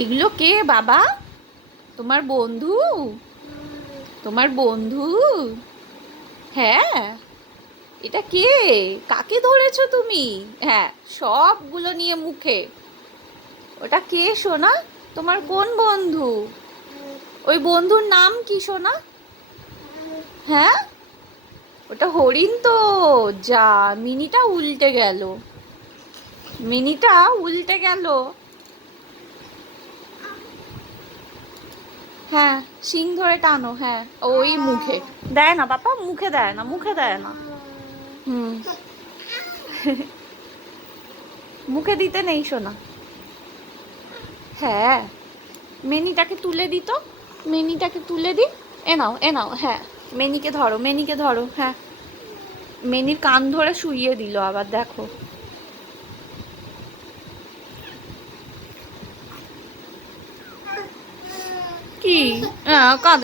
এগুলো কে বাবা? তোমার বন্ধু? তোমার বন্ধু? হ্যাঁ। এটা কে? কাকে ধরেছো তুমি? হ্যাঁ, সবগুলো নিয়ে মুখে। ওটা কে সোনা? তোমার কোন বন্ধু? ওই বন্ধুর নাম কি সোনা? হ্যাঁ, ওটা হরিণ তো। যা, মিনিটা উল্টে গেল। মিনিটা উল্টে গেল। হ্যাঁ, শিং ধরে টানো। হ্যাঁ, ওই মুখে দেয় না বাবা, মুখে দেয় না, মুখে দেয় না। হুম। মুখে দিতে নেই সোনা। হ্যাঁ, মেনিটাকে তুলে দিত। মেনিটাকে তুলে দি। এ নাও, এ নাও। হ্যাঁ, মেনিকে ধরো, মেনিকে ধরো। হ্যাঁ, মেনির কান ধরে শুইয়ে দিল আবার, দেখো। কি? কাঁদে।